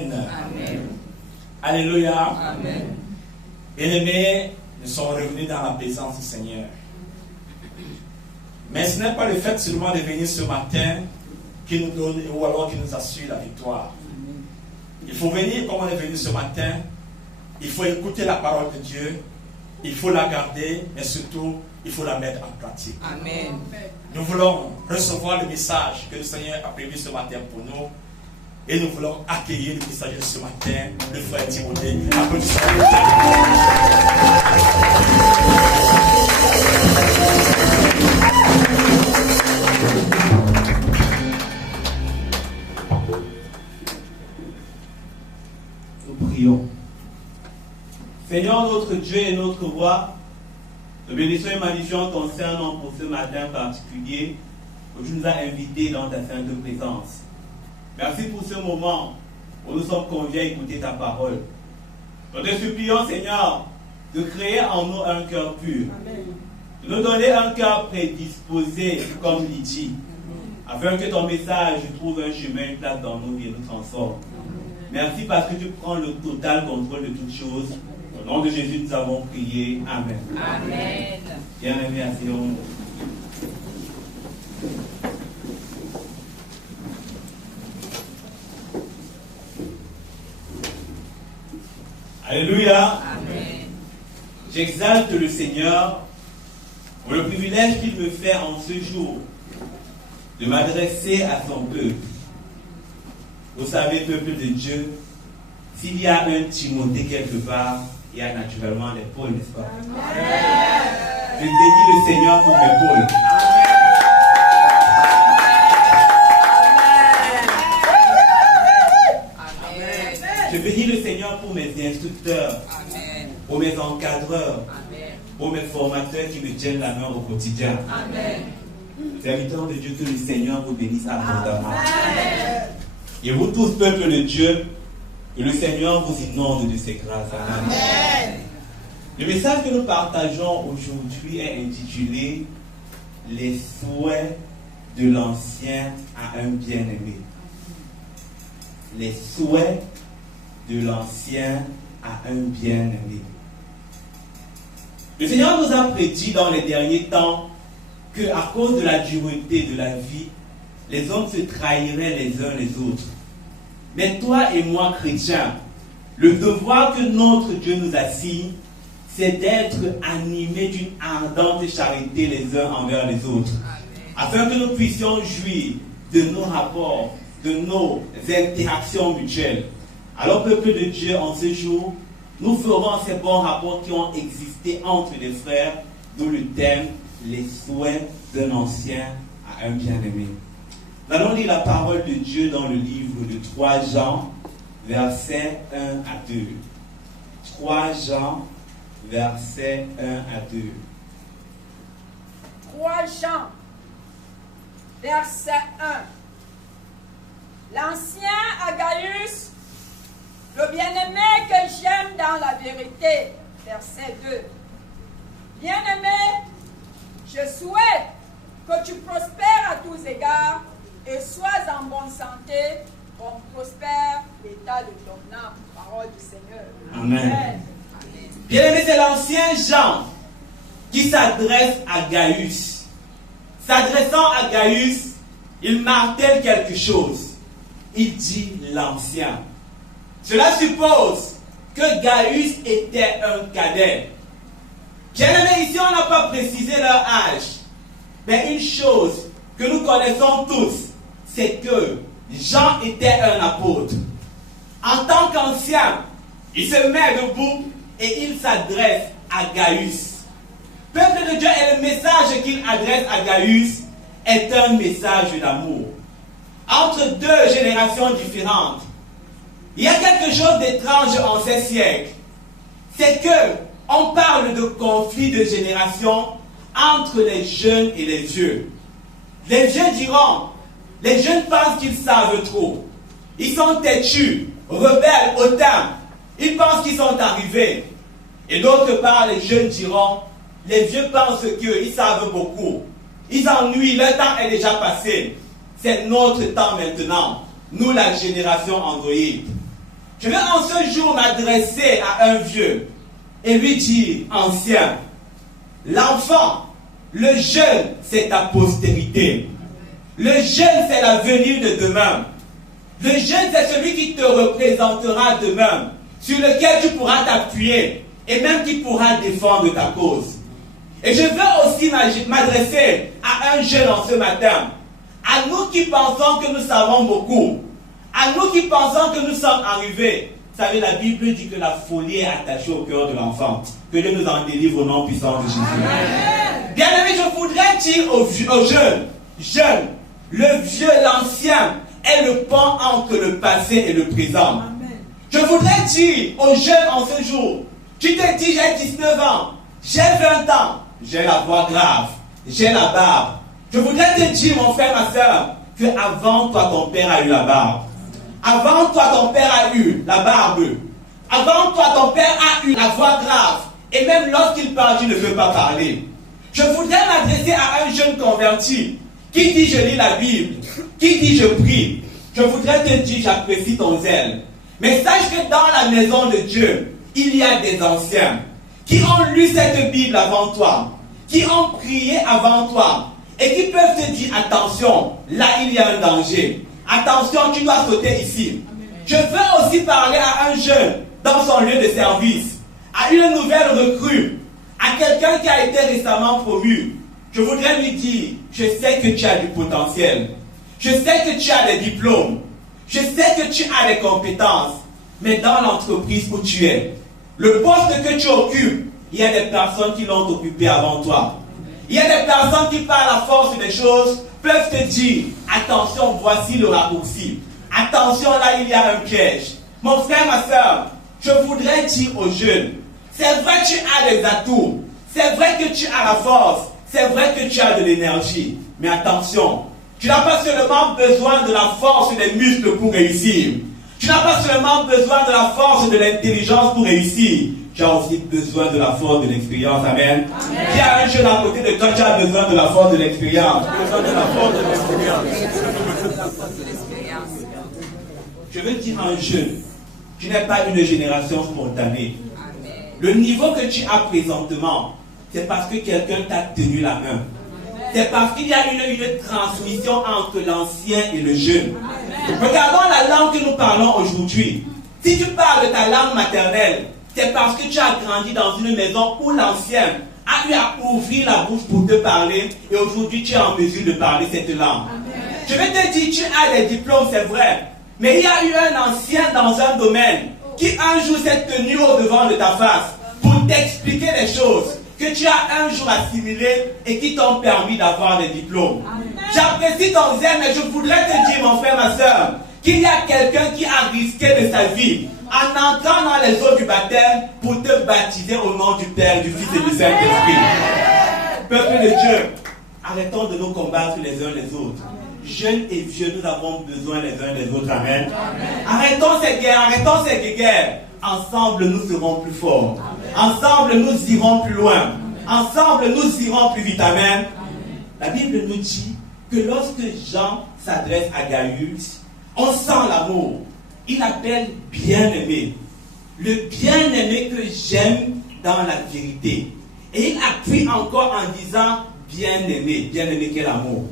Amen. Amen. Alléluia. Amen. Bien-aimés, nous sommes revenus dans la présence du Seigneur. Mais ce n'est pas le fait seulement de venir ce matin qui nous donne ou alors qui nous assure la victoire. Il faut venir comme on est venu ce matin. Il faut écouter la parole de Dieu. Il faut la garder, mais surtout, il faut la mettre en pratique. Amen. Nous voulons recevoir le message que le Seigneur a prévu ce matin pour nous. Et nous voulons accueillir le message de ce matin, le frère Timothée. Applaudissons-le. Nous prions. Seigneur notre Dieu et notre roi, nous bénissons et magnifions ton Saint-Nom pour ce matin particulier où tu nous as invités dans ta sainte présence. Merci pour ce moment où nous sommes conviés à écouter ta parole. Nous te supplions, Seigneur, de créer en nous un cœur pur, de nous donner un cœur prédisposé comme Lydie, afin que ton message trouve un chemin, une place dans nous et nous transforme. Merci parce que tu prends le total contrôle de toutes choses. Au nom de Jésus, nous avons prié. Amen. Amen. Bien-aimés, asseyons-nous. Alléluia. Amen. J'exalte le Seigneur pour le privilège qu'il me fait en ce jour de m'adresser à son peuple. Vous savez, peuple de Dieu, s'il y a un Timothée quelque part, il y a naturellement les Paul, n'est-ce pas? Je bénis le Seigneur pour mes Paul. Je bénis le Seigneur pour mes instructeurs, Amen. pour mes encadreurs, Amen. pour mes formateurs qui me tiennent la main au quotidien. Amen. Serviteurs de Dieu, que le Seigneur vous bénisse abondamment. Et vous tous, peuple de Dieu, que le Seigneur vous inonde de ses grâces. Amen. Le message que nous partageons aujourd'hui est intitulé « Les souhaits de l'ancien à un bien-aimé ». Les souhaits de l'ancien à un bien-aimé. Le Seigneur nous a prédit dans les derniers temps que à cause de la dureté de la vie, les hommes se trahiraient les uns les autres. Mais toi et moi, chrétiens, le devoir que notre Dieu nous assigne, c'est d'être animés d'une ardente charité les uns envers les autres, afin que nous puissions jouir de nos rapports, de nos interactions mutuelles. Alors, peuple de Dieu, en ce jour, nous ferons ces bons rapports qui ont existé entre les frères, d'où le thème « Les souhaits d'un ancien à un bien-aimé ». Nous allons lire la parole de Dieu dans le livre de 3 Jean, versets 1 à 2. 3 Jean, versets 1 à 2. 3 Jean, verset 1. L'ancien Agaius, le bien-aimé que j'aime dans la vérité, verset 2. Bien-aimé, je souhaite que tu prospères à tous égards et sois en bonne santé, comme prospère l'état de ton âme. Parole du Seigneur. Amen. Bien-aimé, c'est l'ancien Jean qui s'adresse à Gaius. S'adressant à Gaius, il martèle quelque chose. Il dit l'ancien. Cela suppose que Gaius était un cadet. Bien-aimé, ici on n'a pas précisé leur âge. Mais une chose que nous connaissons tous, c'est que Jean était un apôtre. En tant qu'ancien, il se met debout et il s'adresse à Gaius. Peuple de Dieu, et le message qu'il adresse à Gaius est un message d'amour. Entre deux générations différentes, il y a quelque chose d'étrange en ces siècles. C'est que on parle de conflit de génération entre les jeunes et les vieux. Les vieux diront, les jeunes pensent qu'ils savent trop. Ils sont têtus, rebelles, hautains. Ils pensent qu'ils sont arrivés. Et d'autre part, les jeunes diront, les vieux pensent qu'ils savent beaucoup. Ils ennuient, leur temps est déjà passé. C'est notre temps maintenant. Nous, la génération androïde. Je vais en ce jour m'adresser à un vieux et lui dire, ancien, l'enfant, le jeune, c'est ta postérité. Le jeune, c'est l'avenir de demain. Le jeune, c'est celui qui te représentera demain, sur lequel tu pourras t'appuyer et même qui pourra défendre ta cause. Et je veux aussi m'adresser à un jeune en ce matin, à nous qui pensons que nous savons beaucoup, à nous qui pensons que nous sommes arrivés. Vous savez, la Bible dit que la folie est attachée au cœur de l'enfant. Que Dieu nous en délivre au nom puissant de Jésus. Bien-aimé, je voudrais dire aux jeunes, le vieux, l'ancien est le pont entre le passé et le présent. Amen. Je voudrais dire aux jeunes en ce jour, tu te dis j'ai 19 ans, j'ai 20 ans, j'ai la voix grave, j'ai la barbe. Je voudrais te dire, mon frère, ma soeur, que avant toi, ton père a eu la barbe. Avant toi, ton père a eu la barbe. Avant toi, ton père a eu la voix grave. Et même lorsqu'il parle, tu ne peux pas parler. Je voudrais m'adresser à un jeune converti qui dit je lis la Bible, qui dit je prie. Je voudrais te dire j'apprécie ton zèle. Mais sache que dans la maison de Dieu, il y a des anciens qui ont lu cette Bible avant toi, qui ont prié avant toi et qui peuvent te dire attention, là il y a un danger. Attention, tu dois sauter ici. Je veux aussi parler à un jeune dans son lieu de service, à une nouvelle recrue, à quelqu'un qui a été récemment promu. Je voudrais lui dire, je sais que tu as du potentiel. Je sais que tu as des diplômes. Je sais que tu as des compétences. Mais dans l'entreprise où tu es, le poste que tu occupes, il y a des personnes qui l'ont occupé avant toi. Il y a des personnes qui, par la force des choses, peuvent te dire, attention, voici le raccourci. Attention, là, il y a un piège. Mon frère, ma soeur, je voudrais dire aux jeunes, c'est vrai que tu as des atouts. C'est vrai que tu as la force. C'est vrai que tu as de l'énergie. Mais attention, tu n'as pas seulement besoin de la force et des muscles pour réussir. Tu n'as pas seulement besoin de la force et de l'intelligence pour réussir. Tu as aussi besoin de la force de l'expérience. Amen. Il y a un jeune à côté de toi, tu as besoin de la force de l'expérience. Tu as besoin de la force de l'expérience. Je veux dire à un jeune, tu n'es pas une génération spontanée. Le niveau que tu as présentement, c'est parce que quelqu'un t'a tenu la main. C'est parce qu'il y a une transmission entre l'ancien et le jeune. Regardons la langue que nous parlons aujourd'hui. Si tu parles de ta langue maternelle, c'est parce que tu as grandi dans une maison où l'ancien a eu à ouvrir la bouche pour te parler et aujourd'hui tu es en mesure de parler cette langue. Je vais te dire, tu as des diplômes, c'est vrai, mais il y a eu un ancien dans un domaine qui un jour s'est tenu au devant de ta face pour t'expliquer les choses que tu as un jour assimilées et qui t'ont permis d'avoir des diplômes. J'apprécie ton zèle, mais je voudrais te dire, mon frère, ma soeur, qu'il y a quelqu'un qui a risqué de sa vie en entrant dans les eaux du baptême pour te baptiser au nom du Père, du Fils et du Saint-Esprit. Peuple de Dieu, arrêtons de nous combattre les uns les autres. Jeunes et vieux, nous avons besoin les uns des autres. Amen. Arrêtons ces guerres, arrêtons ces guerres. Ensemble, nous serons plus forts. Ensemble, nous irons plus loin. Ensemble, nous irons plus vite. Amen. La Bible nous dit que lorsque Jean s'adresse à Gaius, on sent l'amour. Il appelle bien-aimé. Le bien-aimé que j'aime dans la vérité. Et il appuie encore en disant bien-aimé. Bien-aimé, quel amour.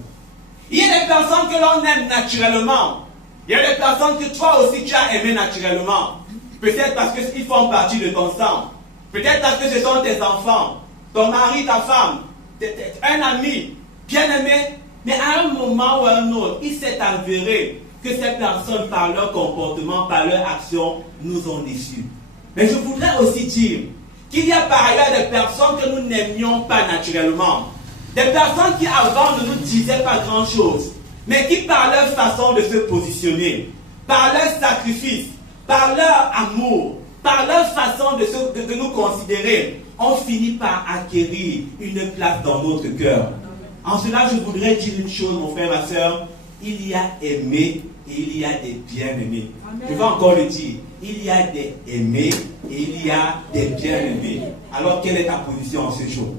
Il y a des personnes que l'on aime naturellement. Il y a des personnes que toi aussi tu as aimé naturellement. Peut-être parce qu'ils font partie de ton sang. Peut-être parce que ce sont tes enfants, ton mari, ta femme, un ami, bien-aimé. Mais à un moment ou à un autre, il s'est avéré que ces personnes, par leur comportement, par leur action, nous ont déçus. Mais je voudrais aussi dire qu'il y a par ailleurs des personnes que nous n'aimions pas naturellement. Des personnes qui avant ne nous disaient pas grand-chose, mais qui par leur façon de se positionner, par leur sacrifice, par leur amour, par leur façon de nous considérer, ont fini par acquérir une place dans notre cœur. En cela, je voudrais dire une chose, mon frère, ma soeur. Il y a aimé et il y a des bien-aimés. Je vais encore le dire. Il y a des aimés et il y a des bien-aimés. Alors, quelle est ta position en ce jour?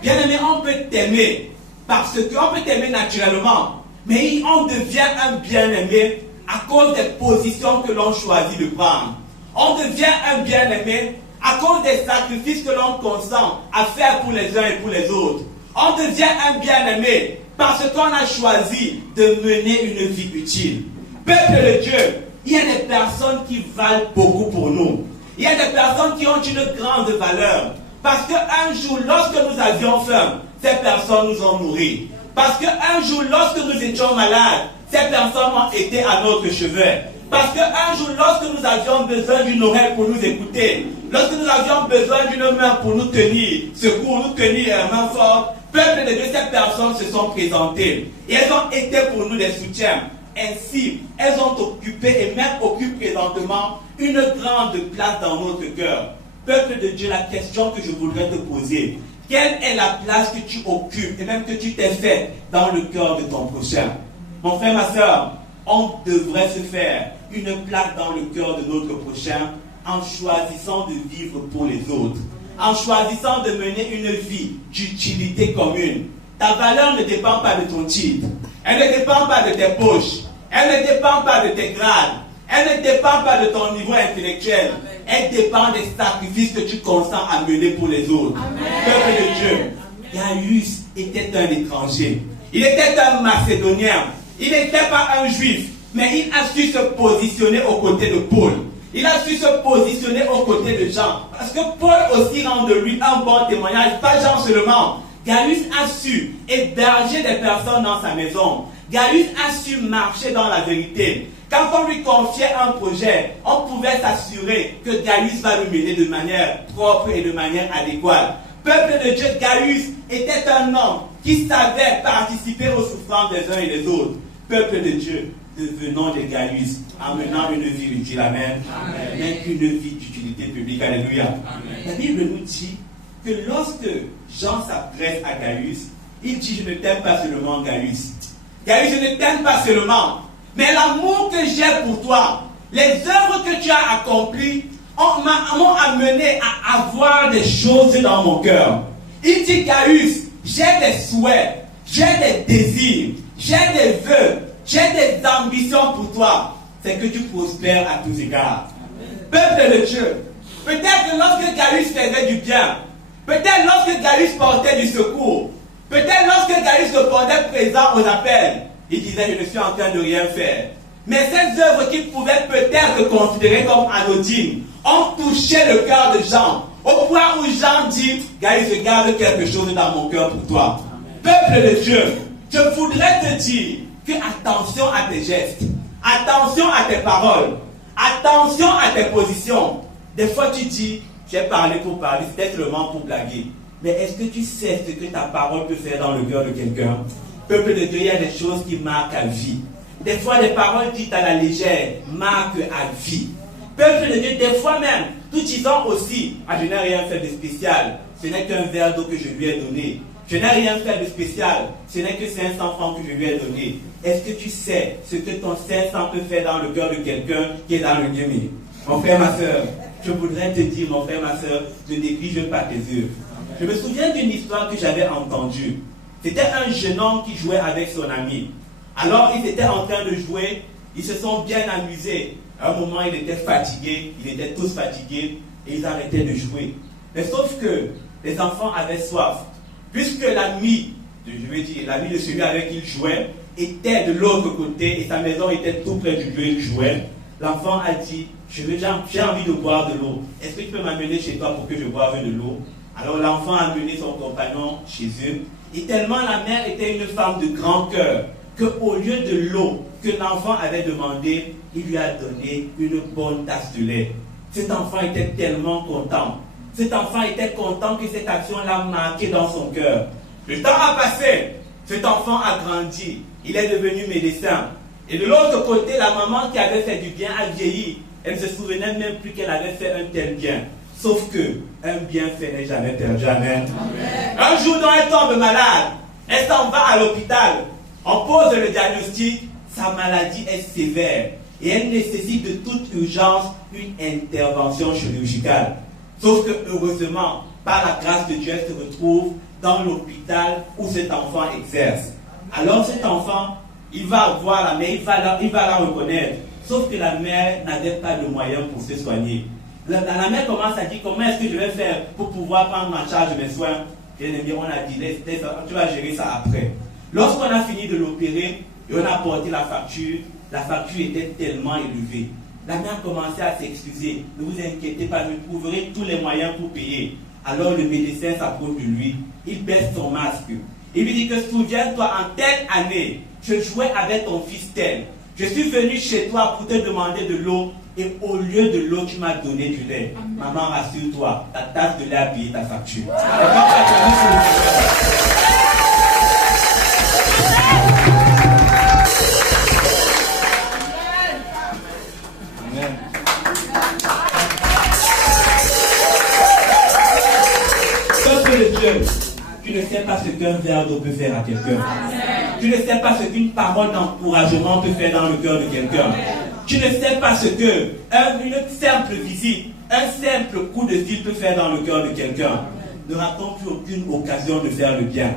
Bien-aimé, on peut t'aimer parce qu'on peut t'aimer naturellement. Mais on devient un bien-aimé à cause des positions que l'on choisit de prendre. On devient un bien-aimé à cause des sacrifices que l'on consent à faire pour les uns et pour les autres. On devient un bien-aimé parce qu'on a choisi de mener une vie utile. Peuple de Dieu, il y a des personnes qui valent beaucoup pour nous. Il y a des personnes qui ont une grande valeur. Parce qu'un jour, lorsque nous avions faim, ces personnes nous ont nourris. Parce qu'un jour, lorsque nous étions malades, ces personnes ont été à notre chevet. Parce qu'un jour, lorsque nous avions besoin d'une oreille pour nous écouter, lorsque nous avions besoin d'une main pour nous tenir, secours, nous tenir main forte, peuple de Dieu, ces personnes se sont présentées. Et elles ont été pour nous des soutiens. Ainsi, elles ont occupé et même occupent présentement une grande place dans notre cœur. Peuple de Dieu, la question que je voudrais te poser, quelle est la place que tu occupes et même que tu t'es fait dans le cœur de ton prochain? Mon frère, ma soeur, on devrait se faire une place dans le cœur de notre prochain en choisissant de vivre pour les autres, en choisissant de mener une vie d'utilité commune. Ta valeur ne dépend pas de ton titre, elle ne dépend pas de tes poches, elle ne dépend pas de tes grades, elle ne dépend pas de ton niveau intellectuel, elle dépend des sacrifices que tu consens à mener pour les autres. Peuple de Dieu, Gaius était un étranger, il était un Macédonien, il n'était pas un juif, mais il a su se positionner aux côtés de Paul. Il a su se positionner aux côtés de Jean. Parce que Paul aussi rend de lui un bon témoignage, pas Jean seulement. Gaius a su héberger des personnes dans sa maison. Gaius a su marcher dans la vérité. Quand on lui confiait un projet, on pouvait s'assurer que Gaius va le mener de manière propre et de manière adéquate. Peuple de Dieu, Gaius était un homme qui savait participer aux souffrances des uns et des autres. Peuple de Dieu, devenons des Gaius, en menant une vie utile, amen. Même une vie d'utilité publique, alléluia. Amen. La Bible nous dit que lorsque Jean s'adresse à Gaius, il dit: je ne t'aime pas seulement, Gaius. Gaius, je ne t'aime pas seulement, mais l'amour que j'ai pour toi, les œuvres que tu as accomplies, m'ont amené à avoir des choses dans mon cœur. Il dit: Gaius, j'ai des souhaits, j'ai des désirs, j'ai des vœux, j'ai des ambitions pour toi. C'est que tu prospères à tous égards. Peuple de Dieu, peut-être que lorsque Gaius faisait du bien, peut-être lorsque Gaius portait du secours, peut-être lorsque Gaius répondait présent aux appels, il disait: je ne suis en train de rien faire. Mais ces œuvres qu'il pouvait peut-être considérer comme anodines ont touché le cœur de Jean, au point où Jean dit: Gaius, je garde quelque chose dans mon cœur pour toi. Peuple de Dieu, je voudrais te dire que attention à tes gestes, attention à tes paroles, attention à tes positions. Des fois tu dis: j'ai parlé pour parler, c'était seulement pour blaguer. Mais est-ce que tu sais ce que ta parole peut faire dans le cœur de quelqu'un? Peuple de Dieu, il y a des choses qui marquent à vie. Des fois, des paroles dites à la légère marquent à vie. Peuple de Dieu, des fois même, tout disant aussi: je n'ai rien fait de spécial, ce n'est qu'un verre d'eau que je lui ai donné. Je n'ai rien fait de spécial, ce n'est que 500 francs que je lui ai donné. Est-ce que tu sais ce que ton 500 peut faire dans le cœur de quelqu'un qui est dans le guémé? Mon frère, ma soeur, je voudrais te dire, mon frère, ma soeur, ne néglige pas tes œuvres. Je me souviens d'une histoire que j'avais entendue. C'était un jeune homme qui jouait avec son ami. Alors, ils étaient en train de jouer, ils se sont bien amusés. À un moment, ils étaient fatigués, ils étaient tous fatigués, et ils arrêtaient de jouer. Mais sauf que les enfants avaient soif. Puisque l'ami de celui avec qui il jouait était de l'autre côté et sa maison était tout près du lieu où il jouait, l'enfant a dit: j'ai envie de boire de l'eau. Est-ce que tu peux m'amener chez toi pour que je boive de l'eau? Alors l'enfant a amené son compagnon chez eux. Et tellement la mère était une femme de grand cœur qu'au lieu de l'eau que l'enfant avait demandé, il lui a donné une bonne tasse de lait. Cet enfant était tellement content. Cet enfant était content que cette action l'a marqué dans son cœur. Le temps a passé. Cet enfant a grandi. Il est devenu médecin. Et de l'autre côté, la maman qui avait fait du bien a vieilli. Elle ne se souvenait même plus qu'elle avait fait un tel bien. Sauf que un bienfait n'est jamais perdu. Amen. Un jour, elle tombe malade. Elle s'en va à l'hôpital. On pose le diagnostic. Sa maladie est sévère. Et elle nécessite de toute urgence une intervention chirurgicale. Sauf que heureusement, par la grâce de Dieu, elle se retrouve dans l'hôpital où cet enfant exerce. Alors cet enfant il va voir la mère, il va la reconnaître. Sauf que la mère n'avait pas de moyens pour se soigner. La mère commence à dire, comment est-ce que je vais faire pour pouvoir prendre en charge mes soins? Bien aimé, on a dit, tu vas gérer ça après. Lorsqu'on a fini de l'opérer, et on a apporté la facture était tellement élevée. La mère commençait à s'excuser. Ne vous inquiétez pas, je trouverai tous les moyens pour payer. Alors le médecin s'approche de lui, il baisse son masque. Il lui dit que souviens-toi, en telle année, je jouais avec ton fils tel. Je suis venu chez toi pour te demander de l'eau et au lieu de l'eau, tu m'as donné du lait. Amen. Maman, rassure-toi, ta tasse de lait a payé ta facture. Amen. Peuple de Dieu, tu ne sais pas ce qu'un verre d'eau peut faire à quelqu'un. Tu ne sais pas ce qu'une parole d'encouragement peut faire dans le cœur de quelqu'un. Tu ne sais pas ce que une simple visite, un simple coup de fil peut faire dans le cœur de quelqu'un. Ne ratons plus aucune occasion de faire le bien.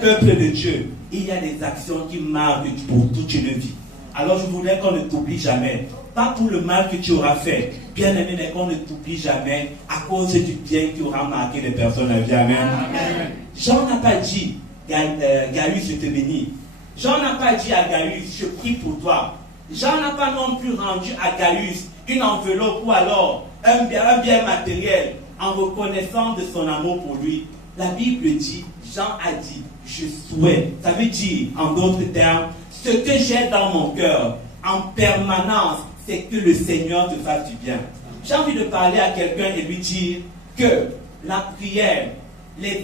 Peuple de Dieu, il y a des actions qui marquent pour toute une vie. Alors je voudrais qu'on ne t'oublie jamais. Pas pour le mal que tu auras fait, bien aimé, mais qu'on ne t'oublie jamais à cause du bien qui aura marqué les personnes à vie. Amen. Amen. Jean n'a pas dit, Gaius, je te bénis. Jean n'a pas dit à Gaius, je prie pour toi. Jean n'a pas non plus rendu à Gaius une enveloppe ou alors un bien matériel en reconnaissant de son amour pour lui. La Bible dit, Jean a dit, je souhaite. Ça veut dire, en d'autres termes, ce que j'ai dans mon cœur, en permanence, c'est que le Seigneur te fasse du bien. J'ai envie de parler à quelqu'un et lui dire que la prière, les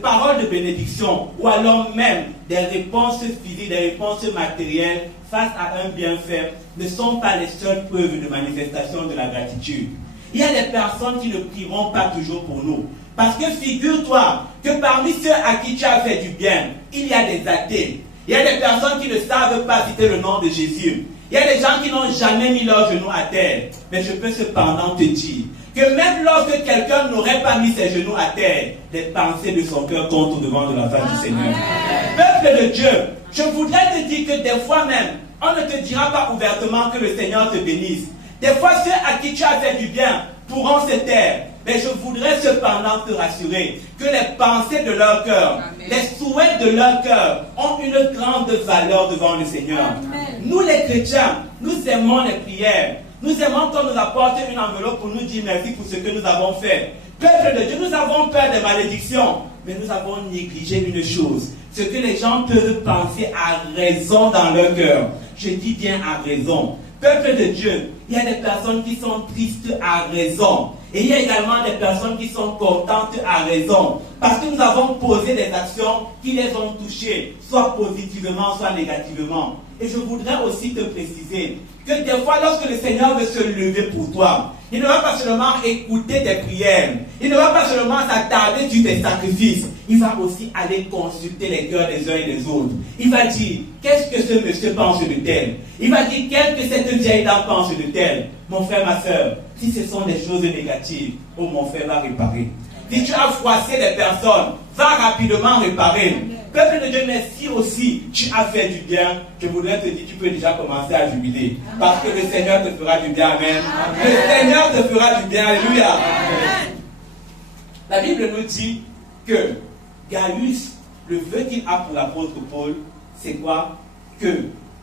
paroles de bénédiction ou alors même des réponses physiques, des réponses matérielles face à un bienfait ne sont pas les seules preuves de manifestation de la gratitude. Il y a des personnes qui ne prieront pas toujours pour nous. Parce que figure-toi que parmi ceux à qui tu as fait du bien, il y a des athées. Il y a des personnes qui ne savent pas citer le nom de Jésus. Il y a des gens qui n'ont jamais mis leurs genoux à terre. Mais je peux cependant te dire que même lorsque quelqu'un n'aurait pas mis ses genoux à terre, les pensées de son cœur comptent au-devant de la face du Seigneur. Peuple de Dieu, je voudrais te dire que des fois même, on ne te dira pas ouvertement que le Seigneur te bénisse. Des fois, ceux à qui tu as fait du bien pourront se taire. Mais je voudrais cependant te rassurer que les pensées de leur cœur, les souhaits de leur cœur ont une grande valeur devant le Seigneur. Amen. Nous les chrétiens, nous aimons les prières. Nous aimons qu'on nous apporte une enveloppe pour nous dire merci pour ce que nous avons fait. Peuple de Dieu, nous avons peur des malédictions, mais nous avons négligé une chose. Ce que les gens peuvent penser à raison dans leur cœur. Je dis bien à raison. Peuple de Dieu, il y a des personnes qui sont tristes à raison. Et il y a également des personnes qui sont contentes à raison. Parce que nous avons posé des actions qui les ont touchées, soit positivement, soit négativement. Et je voudrais aussi te préciser que des fois, lorsque le Seigneur veut se lever pour toi, il ne va pas seulement écouter tes prières, il ne va pas seulement s'attarder sur tes sacrifices, il va aussi aller consulter les cœurs des uns et des autres. Il va dire, qu'est-ce que ce monsieur pense de tel? Il va dire, qu'est-ce que cette vieille dame pense de tel? Mon frère, ma soeur, si ce sont des choses négatives, oh mon frère va réparer. Si tu as froissé des personnes, va rapidement réparer. Peuple de Dieu, mais si aussi tu as fait du bien, je voudrais te dire, tu peux déjà commencer à jubiler. Parce que le Seigneur te fera du bien. Amen. Amen. Le Seigneur te fera du bien. Alléluia. Amen. La Bible nous dit que Gaius, le vœu qu'il a pour l'apôtre Paul, c'est quoi? Que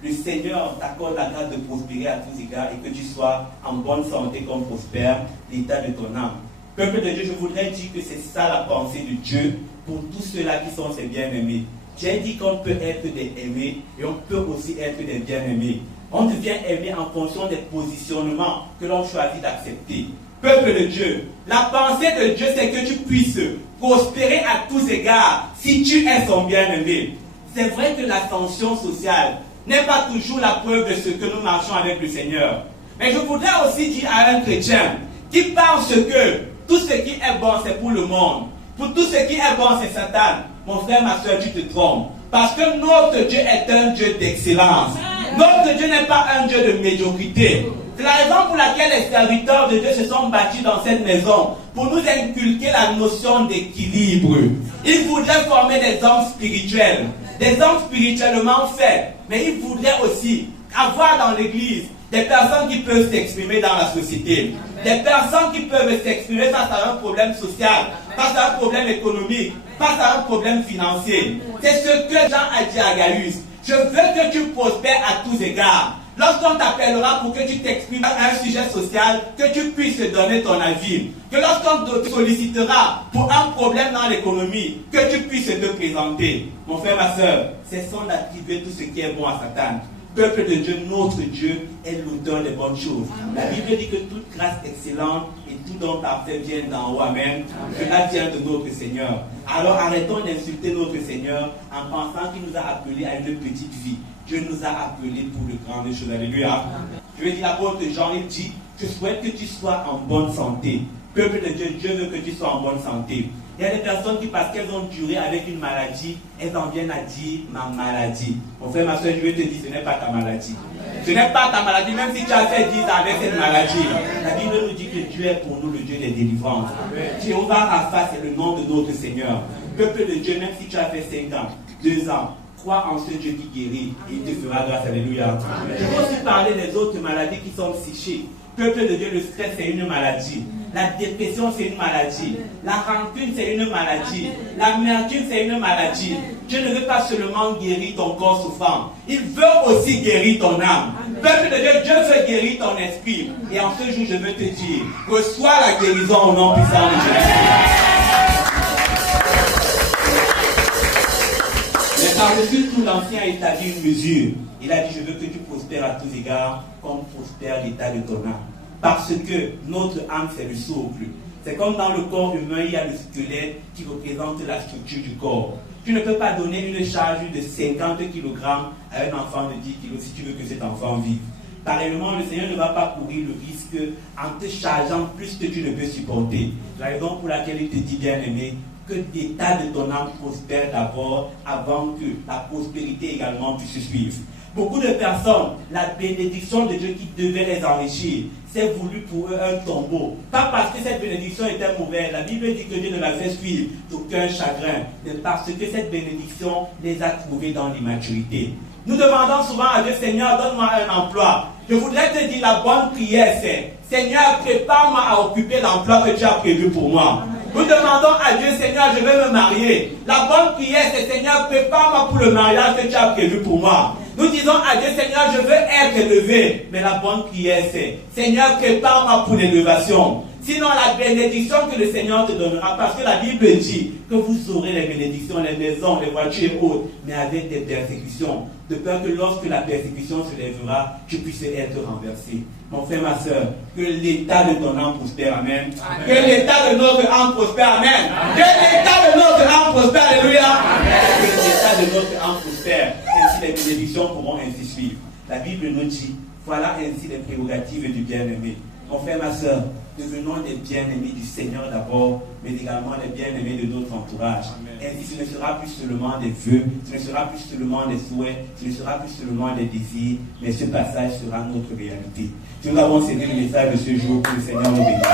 le Seigneur t'accorde la grâce de prospérer à tous égards et que tu sois en bonne santé comme prospère l'état de ton âme. Peuple de Dieu, je voudrais dire que c'est ça la pensée de Dieu pour tous ceux-là qui sont ses bien-aimés. J'ai dit qu'on peut être des aimés et on peut aussi être des bien-aimés. On devient aimé en fonction des positionnements que l'on choisit d'accepter. Peuple de Dieu, la pensée de Dieu, c'est que tu puisses prospérer à tous égards si tu es son bien-aimé. C'est vrai que l'ascension sociale n'est pas toujours la preuve de ce que nous marchons avec le Seigneur. Mais je voudrais aussi dire à un chrétien qui pense que tout ce qui est bon, c'est pour le monde. Pour tout ce qui est bon, c'est Satan. Mon frère, ma soeur, tu te trompes. Parce que notre Dieu est un Dieu d'excellence. Notre Dieu n'est pas un Dieu de médiocrité. C'est la raison pour laquelle les serviteurs de Dieu se sont bâtis dans cette maison pour nous inculquer la notion d'équilibre. Ils voudraient former des hommes spirituels, des hommes spirituellement faits, Mais il voudrait aussi avoir dans l'église des personnes qui peuvent s'exprimer dans la société. Des personnes qui peuvent s'exprimer face à un problème social, face à un problème économique, face à un problème financier. C'est ce que Jean a dit à Gaius. Je veux que tu prospères à tous égards. Lorsqu'on t'appellera pour que tu t'exprimes à un sujet social, que tu puisses donner ton avis. Que lorsqu'on te sollicitera pour un problème dans l'économie, que tu puisses te présenter. Mon frère, ma soeur, cessons d'attribuer tout ce qui est bon à Satan. Peuple de Dieu, notre Dieu est l'auteur des bonnes choses. La Bible dit que toute grâce excellente et tout don parfait viennent d'en haut. Amen. Cela vient de notre Seigneur. Alors arrêtons d'insulter notre Seigneur en pensant qu'il nous a appelés à une petite vie. Dieu nous a appelés pour de grandes choses. Alléluia. Je vais dire l'apôtre Jean, il dit, je souhaite que tu sois en bonne santé. Peuple de Dieu, Dieu veut que tu sois en bonne santé. Il y a des personnes qui, parce qu'elles ont duré avec une maladie, elles en viennent à dire ma maladie. Mon frère, ma soeur, je vais te dire, ce n'est pas ta maladie. Ce n'est pas ta maladie, même si tu as fait 10 ans avec cette maladie. La Bible nous dit que Dieu est pour nous le Dieu des délivrances. Jéhovah Rapha, c'est le nom de notre Seigneur. Peuple de Dieu, même si tu as fait 5 ans, 2 ans, crois en ce Dieu qui guérit et il te fera grâce. Alléluia. Je vais aussi parler des autres maladies qui sont psychiques. Peuple de Dieu, le stress, c'est une maladie. La dépression, c'est une maladie. La rancune, c'est une maladie. L'amertume, c'est une maladie. Dieu ne veut pas seulement guérir ton corps souffrant. Il veut aussi guérir ton âme. Peuple de Dieu, Dieu veut guérir ton esprit. Et en ce jour, je veux te dire, reçois la guérison au nom puissant de Jésus. Mais par-dessus tout, l'Ancien a établi une mesure. Il a dit, je veux que tu prospères à tous égards, comme prospère l'état de ton âme. Parce que notre âme, c'est le socle. C'est comme dans le corps humain, il y a le squelette qui représente la structure du corps. Tu ne peux pas donner une charge de 50 kg à un enfant de 10 kg si tu veux que cet enfant vive. Pareillement, le Seigneur ne va pas courir le risque en te chargeant plus que tu ne peux supporter. La raison pour laquelle il te dit, bien-aimé, que l'état de ton âme prospère d'abord avant que la prospérité également puisse suivre. Beaucoup de personnes, la bénédiction de Dieu qui devait les enrichir, c'est voulu pour eux un tombeau. Pas parce que cette bénédiction était mauvaise. La Bible dit que Dieu ne l'a fait suivre d'aucun chagrin, mais parce que cette bénédiction les a trouvés dans l'immaturité. Nous demandons souvent à Dieu, Seigneur, donne-moi un emploi. Je voudrais te dire, la bonne prière, c'est, Seigneur, prépare-moi à occuper l'emploi que tu as prévu pour moi. Nous demandons à Dieu, Seigneur, je veux me marier. La bonne prière, c'est, Seigneur, prépare-moi pour le mariage que tu as prévu pour moi. Nous disons à Dieu, Seigneur, je veux être élevé. Mais la bonne prière, c'est, Seigneur, prépare-moi pour l'élévation. Sinon, la bénédiction que le Seigneur te donnera, parce que la Bible dit que vous aurez les bénédictions, les maisons, les voitures et autres, mais avec des persécutions, de peur que lorsque la persécution se lèvera, tu puisses être renversé. Mon frère, ma soeur, que l'état de ton âme prospère, amen. Amen. Que l'état de notre âme prospère, amen. Amen. Que l'état de notre âme prospère, alléluia. Amen. Que l'état de notre âme prospère, ainsi les bénédictions pourront ainsi suivre. La Bible nous dit, voilà ainsi les prérogatives du bien-aimé. Mon frère, ma soeur, devenons des bien-aimés du Seigneur d'abord, mais également les bien-aimés de notre entourage. Ainsi, ce ne sera plus seulement des vœux, ce ne sera plus seulement des souhaits, ce ne sera plus seulement des désirs, mais ce passage sera notre réalité. Si nous avons saisi le message de ce jour, que le Seigneur nous bénisse.